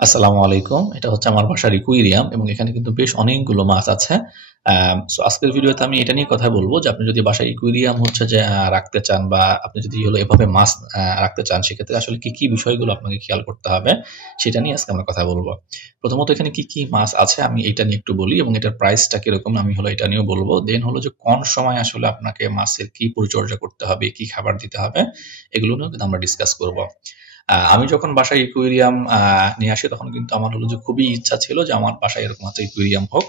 আসসালামু আলাইকুম। এটা হচ্ছে আমার বাসার ইকুইরিয়াম এবং এখানে কিন্তু বেশ অনেকগুলো মাছ আছে। সো আজকের ভিডিওতে আমি এটা নিয়ে কথা বলব যে আপনি যদি বাসায় ইকুইরিয়াম হচ্ছে যে রাখতে চান বা আপনি যদি এভাবে মাছ রাখতে চান সেক্ষেত্রে আসলে কি বিষয়গুলো আপনাকে খেয়াল করতে হবে সেটা নিয়ে আজকে আমরা কথা বলব। প্রথমত এখানে কি মাছ আছে আমি এটা নিয়ে একটু বলি এবং এটার প্রাইসটা কিরকম আমি এটা নিয়েও বলব। দেন যে কোন সময় আসলে আপনাকে মাছের কি পরিচর্যা করতে হবে, কি খাবার দিতে হবে এগুলো নিয়েও কিন্তু আমরা ডিসকাস করব। আমি যখন বাসায় ইকুইরিয়াম নিয়ে আসি তখন কিন্তু আমার যে খুবই ইচ্ছা ছিল যে আমার বাসায় এরকম একটা ইকুইরিয়াম হোক।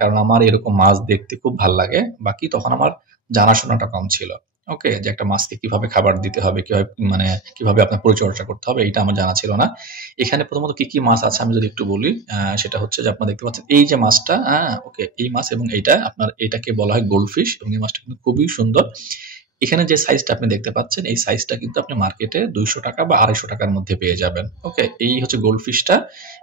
কারণ আমার এরকম মাছ দেখতে খুব ভাল লাগে। বাকি তখন আমার জানাশোনাটা কম ছিল। ওকে? যে একটা মাছকে কিভাবে খাবার দিতে হবে, কিভাবে আপনার পরিচর্যা করতে হবে এটা আমার জানা ছিল না। এখানে প্রথমত কি মাছ আছে আমি যদি একটু বলি, সেটা হচ্ছে যে আপনারা দেখতে পাচ্ছেন এই যে মাছটা, ওকে? এই মাছ এবং এটাকে বলা হয় গোল্ডফিশ এবং এই মাছটা কিন্তু খুবই সুন্দর। এখানে যে সাইজটা আপনি দেখতে পাচ্ছেন এই সাইজটা কিন্তু আপনি মার্কেটে 200 টাকা বা 250 টাকার মধ্যে পেয়ে যাবেন। ওকে? এই হচ্ছে গোল্ডফিশটা।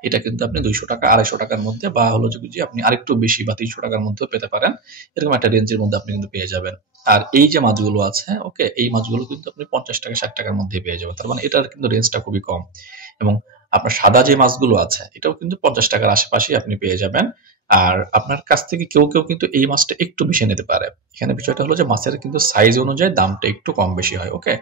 এটা কিন্তু আপনি 200 টাকা 250 টাকার মধ্যে বা যে আপনি আরেকটু বেশি বা 300 টাকার মধ্যেও পেতে পারেন। এরকম একটা রেঞ্জের মধ্যে আপনি কিন্তু পেয়ে যাবেন। আর এই যে মাছগুলো আছে, ওকে? এই মাছগুলো কিন্তু আপনি 50 টাকা 60 টাকার মধ্যে পেয়ে যাবেন। তার মানে এটার কিন্তু রেঞ্জটা খুবই কম। এবং আপনার সাদা যে মাছগুলো আছে এটাও কিন্তু 50 টাকার আশেপাশেই আপনি পেয়ে যাবেন। আর আপনার কাছ থেকে কেউ কিন্তু এই মাছটা একটু বেশি নিতে পারে। এখানে বিষয়টা হলো যে মাছের কিন্তু সাইজ অনুযায়ী দামটা একটু কম বেশি হয়। ওকে?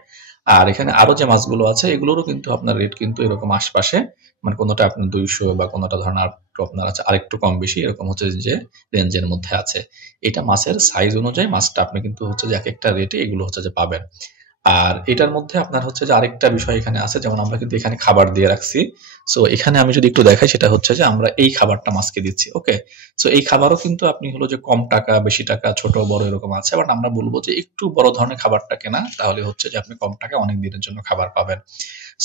আর এখানে আরো যে মাছগুলো আছে এগুলোরও কিন্তু আপনার রেট কিন্তু এরকম আশপাশে, মানে কোনোটা আপনার 200 বা কোনোটা ধরেন আরেকটু আপনার আছে আরেকটু কম বেশি এরকম হচ্ছে যে রেঞ্জের মধ্যে আছে। এটা মাছের সাইজ অনুযায়ী মাছটা আপনি কিন্তু হচ্ছে যে একেকটা রেটে এগুলো হচ্ছে যে পাবেন। আর এটার মধ্যে আপনার হচ্ছে যে আরেকটা বিষয় এখানে আছে, যেমন আমরা কিন্তু এখানে খাবার দিয়ে রাখছি। সো এখানে আমি যদি একটু দেখাই সেটা হচ্ছে যে আমরা এই খাবারটা মাছকে দিচ্ছি। ওকে? সো এই খাবারও কিন্তু আপনি যে কম টাকা, বেশি টাকা, ছোট বড় এরকম আছে। বাট আমরা বলবো যে একটু বড় ধরনের খাবারটা কেনা, তাহলে হচ্ছে যে আপনি কম টাকায় অনেক দিনের জন্য খাবার পাবেন।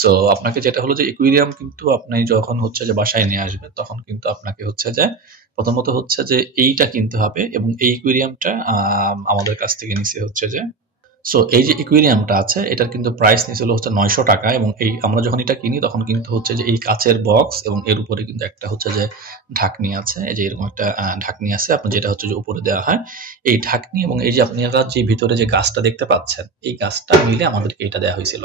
সো আপনাকে যেটা হলো যে একুইরিয়াম কিন্তু আপনি যখন হচ্ছে যে বাসায় নিয়ে আসবেন তখন কিন্তু আপনাকে হচ্ছে যে প্রথমত হচ্ছে যে এইটা কিনতে হবে এবং এই একুইরিয়ামটা আমাদের কাছ থেকে নিছে হচ্ছে যে, সো এই যে একুইরিয়ামটা আছে এটার কিন্তু প্রাইস নিয়েছিল হচ্ছে 900 টাকা এবং এই আমরা যখন এটা কিনি তখন কিন্তু হচ্ছে যে এই কাচের বক্স এবং এর উপরে কিন্তু একটা হচ্ছে যে ঢাকনি আছে। এই যে এরকম একটা ঢাকনি আছে আপনার, যেটা হচ্ছে যে উপরে দেওয়া হয়। এই ঢাকনি এবং এই যে আপনারা যে ভিতরে যে গাছটা দেখতে পাচ্ছেন এই গাছটা মিলে আমাদেরকে এটা দেওয়া হয়েছিল।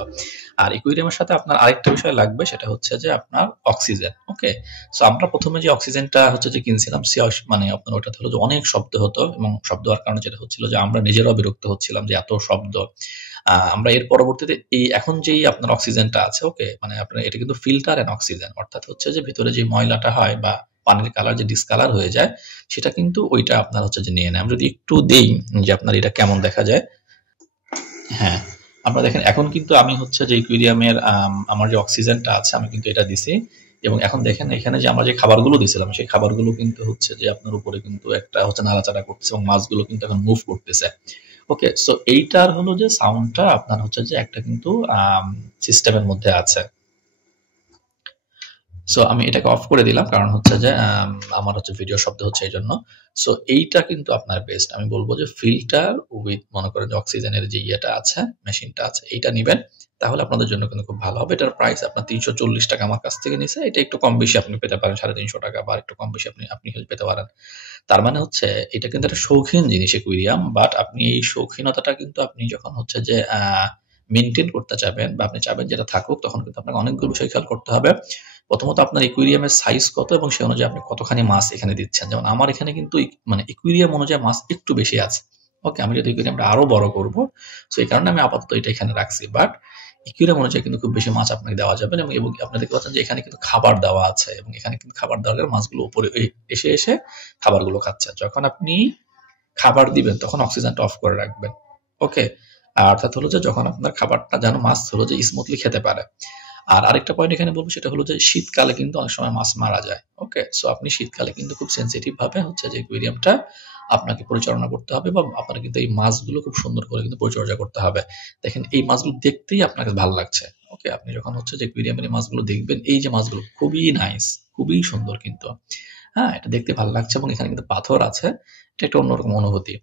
আর একুইরিয়ামের সাথে আপনার আরেকটা বিষয় লাগবে, সেটা হচ্ছে যে আপনার অক্সিজেন। ওকে? সো আমরা প্রথমে যে অক্সিজেনটা হচ্ছে যে কিনছিলাম মানে আপনার ওটাতে হলো যে অনেক শব্দ হতো এবং শব্দ হওয়ার কারণে যেটা হচ্ছিল যে আমরা নিজেরাও বিরক্ত হচ্ছিলাম যে এত শব্দ। আমরা এর পরবর্তীতে এই এখন যেই আপনার অক্সিজেনটা আছে, ওকে? মানে আপনার এটা কিন্তু ফিল্টার এন্ড অক্সিজেন, অর্থাৎ হচ্ছে যে ভিতরে যে ময়লাটা হয় বা পানির কালার যে ডিসকালার হয়ে যায় সেটা কিন্তু ওইটা আপনার হচ্ছে যে নিয়ে নেয়। আমি যদি একটু দেই যে আপনার এটা কেমন দেখা যায়। হ্যাঁ, আপনারা দেখেন এখন কিন্তু আমি হচ্ছে যে ইকুইরিয়ামের আমার যে অক্সিজেনটা আছে আমি কিন্তু এটা দিছি এবং এখন দেখেন এখানে যে আমরা যে খাবারগুলো দিছিলাম সেই খাবারগুলো কিন্তু হচ্ছে যে আপনার উপরে কিন্তু একটা হচ্ছে নাড়াচাড়া করতেছে এবং মাছগুলো কিন্তু এখন মুভ করতেছে। ওকে? সো এইটার যে সাউন্ডটা আপনার হচ্ছে যে একটা কিন্তু সিস্টেমের মধ্যে আছে। সো আমি এটাকে অফ করে দিলাম কারণ হচ্ছে যে আমার হচ্ছে ভিডিও শব্দ হচ্ছে এই জন্য। সো এইটা কিন্তু আপনার বেস্ট, আমি বলবো যে ফিল্টার উইথ মনে করেন যে অক্সিজেনের যে ইয়েটা আছে, মেশিনটা আছে, এইটা নিবেন। তাহলে আপনাদের জন্য কিন্তু খুব ভালো হবে। এটার প্রাইস আপনার 340 টাকা আমার কাছ থেকে নিছে। এটা একটু কম বেশি আপনি পেতে পারেন 350 টাকা বা একটু কম বেশি আপনি আপনি পেতে পারেন। তার মানে হচ্ছে এটা কিন্তু একটা শৌখিন জিনিস অ্যাকুয়ারিয়াম, বাট আপনি এই শৌখিনতাটা কিন্তু আপনি যখন হচ্ছে যে মেইনটেইন করতে চাবেন বা আপনি চাবেন যেটা থাকুক তখন কিন্তু আপনাকে অনেকগুলো বিষয় খেয়াল করতে হবে। প্রথমত আপনার একুইরিয়ামের সাইজ কত এবং সে অনুযায়ী আপনি কতখানি মাছ এখানে দিচ্ছেন। যেমন আমার এখানে কিন্তু মানে একুইরিয়াম অনুযায়ী মাছ একটু বেশি আছে। ওকে? আমি যদি একুইরিয়ামটা আরো বড় করব, সো এই কারণে আমি আপাতত এটা এখানে রাখছি। বাট একুইরিয়াম অনুযায়ী কিন্তু খুব বেশি মাছ আপনাকে দেওয়া যাবে না এবং আপনি দেখতে পাচ্ছেন যে এখানে কিন্তু খাবার দেওয়া আছে এবং এখানে কিন্তু খাবার দেওয়ার কারণে মাছগুলো উপরে এসে খাবারগুলো খাচ্ছে। যখন আপনি খাবার দিবেন তখন অক্সিজেনটা অফ করে রাখবেন। ওকে? অর্থাৎ হলো যে যখন আপনার খাবারটা যেন মাছ যে স্মুথলি খেতে পারে। আর আরেকটা পয়েন্ট এখানে বলবো সেটা হলো যে শীতকালে কিন্তু অনেক সময় মাছ মারা যায়। ওকে? সো আপনি শীতকালে কিন্তু খুব সেনসিটিভ ভাবে হচ্ছে যে একুয়ারিয়ামটা আপনাকে পরিচালনা করতে হবে বা আপনার কিন্তু এই মাছগুলো খুব সুন্দর করে কিন্তু পরিচর্যা করতে হবে। দেখেন এই মাছগুলো দেখতেই আপনাকে ভালো লাগছে। ওকে? আপনি যখন হচ্ছে যে একুয়ারিয়ামের এই মাছগুলো দেখবেন, এই যে মাছগুলো খুবই নাইস, খুবই সুন্দর কিন্তু। হ্যাঁ? এটা দেখতে ভালো লাগছে এবং এখানে কিন্তু পাথর আছে। এটা একটা অন্যরকম অনুভূতি।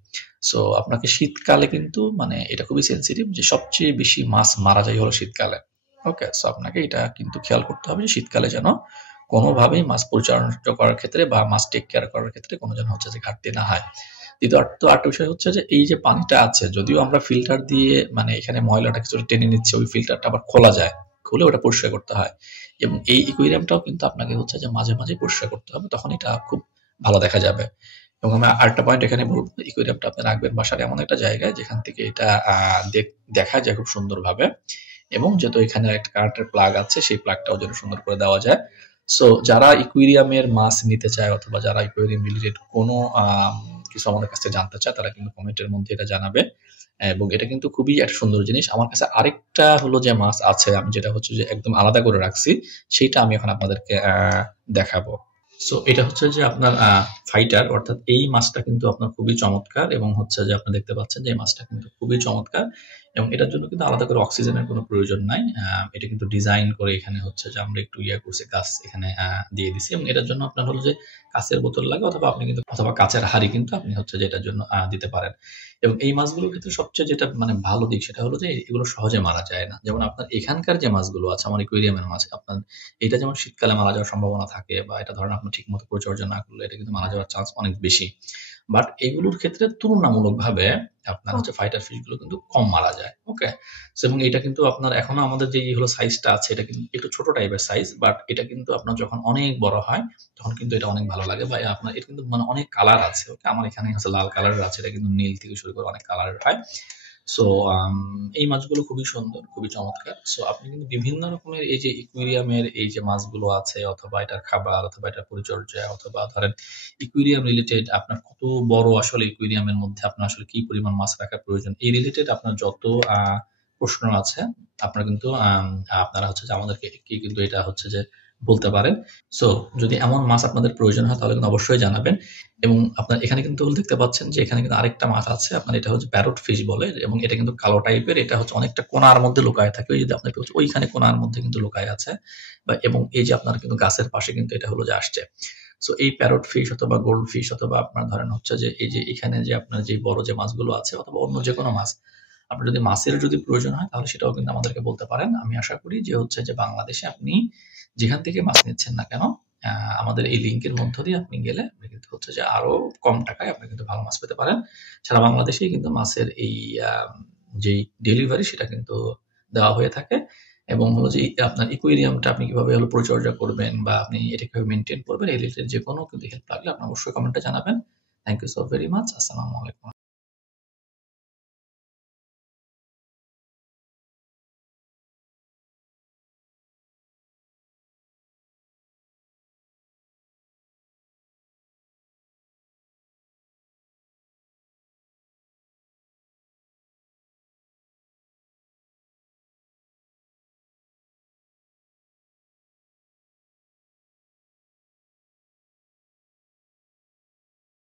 সো আপনাকে শীতকালে কিন্তু মানে এটা খুবই সেনসিটিভ যে সবচেয়ে বেশি মাছ মারা যায় হলো শীতকালে। ওকে? সো আপনাকে এটা কিন্তু খেয়াল করতে হবে যে শীতকালে যেন কোনোভাবেই মাছ পরিচালনা করার ক্ষেত্রে বা মাছ টেক কেয়ার করার ক্ষেত্রে কোনো যেন হচ্ছে যে ঘাটতি না হয়। দ্বিতীয়ত আরেকটা বিষয় হচ্ছে যে এই যে পানিটা আছে যদিও আমরা ফিল্টার দিয়ে মানে এখানে ময়লাটা কিছুটা টেনে নিচ্ছি, ওই ফিল্টারটা আবার খোলা যায়। খুলে ওটা পরিষ্কার করতে হয়, এবং এই ইকুইরিয়ামটাও কিন্তু আপনাকে হচ্ছে যে মাঝে মাঝে পরিষ্কার করতে হবে, তখন এটা খুব ভালো দেখা যাবে। এবং আমি আরেকটা পয়েন্ট এখানে বলবো, ইকুইরিয়ামটা আপনি রাখবেন বাসার এমন একটা জায়গায় যেখান থেকে এটা দেখা যায় খুব সুন্দরভাবে, এবং যেহেতু এখানে একটা কারেন্টের প্লাগ আছে, সেই প্লাগটাও যেন সুন্দর করে দেওয়া যায়। সো যারা ইকুইরিয়ামের মাছ নিতে চায় অথবা যারা ইকুইরিয়াম রিলেটেড কোনো কিছু আমাদের কাছে জানতে চায়, তারা কিন্তু কমেন্টের মধ্যে এটা জানাবে। এবং এটা কিন্তু খুবই একটা সুন্দর জিনিস। আমার কাছে আরেকটা হলো যে মাছ আছে, আমি যেটা হচ্ছে যে একদম আলাদা করে রাখছি, সেইটা আমি এখন আপনাদেরকে দেখাবো। সো এটা হচ্ছে যে আপনার ফাইটার, অর্থাৎ এই মাছটা কিন্তু আপনার খুবই চমৎকার, এবং হচ্ছে যে আপনি দেখতে পাচ্ছেন যে এই মাছটা কিন্তু খুবই চমৎকার, এবং এটার জন্য কিন্তু আলাদা করে অক্সিজেনের কোনো প্রয়োজন নাই। এটা কিন্তু ডিজাইন করে এখানে হচ্ছে যে আমরা একটু করছি, গাছ এখানে দিয়ে দিছি, এবং এটার জন্য আপনার হলো যে কাঁচের বোতল লাগে, অথবা কাঁচের হাঁড়ি কিন্তু আপনি হচ্ছে যে এটার জন্য দিতে পারেন। এবং এই মাছগুলোর ক্ষেত্রে সবচেয়ে যেটা মানে ভালো দিক, সেটা হলো যে এগুলো সহজে মারা যায় না। যেমন আপনার এখানকার যে মাছগুলো আছে, আমার একুয়ারিয়ামের মাছ, আপনার এটা যেমন শীতকালে মারা যাওয়ার সম্ভাবনা থাকে, বা এটা ধরেন আপনি ঠিক মতো পরিচর্যা না করলে এটা কিন্তু মারা যাওয়ার চান্স অনেক বেশি। বাট এগুলোর ক্ষেত্রে তুলনামূলকভাবে আপনার হচ্ছে ফাইটার ফিশ গুলো কিন্তু কম মারা যায়। ওকে, এবং এটা কিন্তু আপনার এখনো আমাদের যে হলো সাইজটা আছে, এটা কিন্তু একটু ছোট টাইপের সাইজ, বাট এটা কিন্তু আপনার যখন অনেক বড় হয় তখন কিন্তু এটা অনেক ভালো লাগে। বা আপনার এটা কিন্তু মানে অনেক কালার আছে। ওকে, আমার এখানে আছে লাল কালারের আছে, এটা কিন্তু নীল থেকে শুরু করে অনেক কালারের হয়। সো এই মাছগুলো খুবই সুন্দর, খুবই চমৎকার। সো আপনি কিন্তু বিভিন্ন রকমের এই যে ইকুইরিয়ামের এই যে মাছগুলো আছে, অথবা এটার খাবার, অথবা এটার পরিচর্যা, অথবা ধরেন ইকুইরিয়াম রিলেটেড আপনার কত বড় আসলে ইকুইরিয়ামের মধ্যে আপনার আসলে কি পরিমাণ মাছ রাখা প্রয়োজন, এই রিলেটেড আপনার যত প্রশ্ন আছে, আপনারা কিন্তু আপনারা হচ্ছে যে আমাদেরকে কিন্তু এটা হচ্ছে যে বলতে পারেন। সো যদি এমন মাছ আপনাদের প্রয়োজন হয় তাহলে কিন্তু অবশ্যই জানাবেন। এবং আপনার এখানে কিন্তু দেখতে পাচ্ছেন যে এখানে কিন্তু আরেকটা মাছ আছে, আপনার এটা হচ্ছে প্যারট ফিশ বলে, এবং এটা কিন্তু কালো টাইপের, এটা হচ্ছে অনেকটা কোনার মধ্যে লুকায় থাকে, ওই যে আপনার ওইখানে কোনার মধ্যে কিন্তু লুকায় আছে, বা এবং এই যে আপনার কিন্তু গাছের পাশে কিন্তু এটা হলো যে আসছে। সো এই প্যারট ফিশ অথবা গোল্ড ফিশ, অথবা আপনার ধরেন হচ্ছে যে এই যে এখানে যে আপনার যে বড় যে মাছগুলো আছে, অথবা অন্য যে কোনো মাছ, আপনার যদি মাছের যদি প্রয়োজন হয় তাহলে সেটাও কিন্তু আমাদেরকে বলতে পারেন। আমি আশা করি যে হচ্ছে যে বাংলাদেশে আপনি যেখান থেকে মাছ নিচ্ছেন না কেন, আমাদের এই লিঙ্কের মধ্য দিয়ে আপনি গেলে আপনি কিন্তু হচ্ছে যে আরো কম টাকায় আপনি কিন্তু ভালো মাছ পেতে পারেন। সারা বাংলাদেশেই কিন্তু মাছের এই যেই ডেলিভারি, সেটা কিন্তু দেওয়া হয়ে থাকে। এবং হলো যে আপনার ইকুইরিয়ামটা আপনি কিভাবে হলো পরিচর্যা করবেন, বা আপনি এটা কিভাবে মেনটেন করবেন, এই রিলেটেড যে কোনো কিন্তু হেল্প লাগলে আপনি অবশ্যই কমেন্টে জানাবেন। Thank you so very much. আসসালামু আলাইকুম।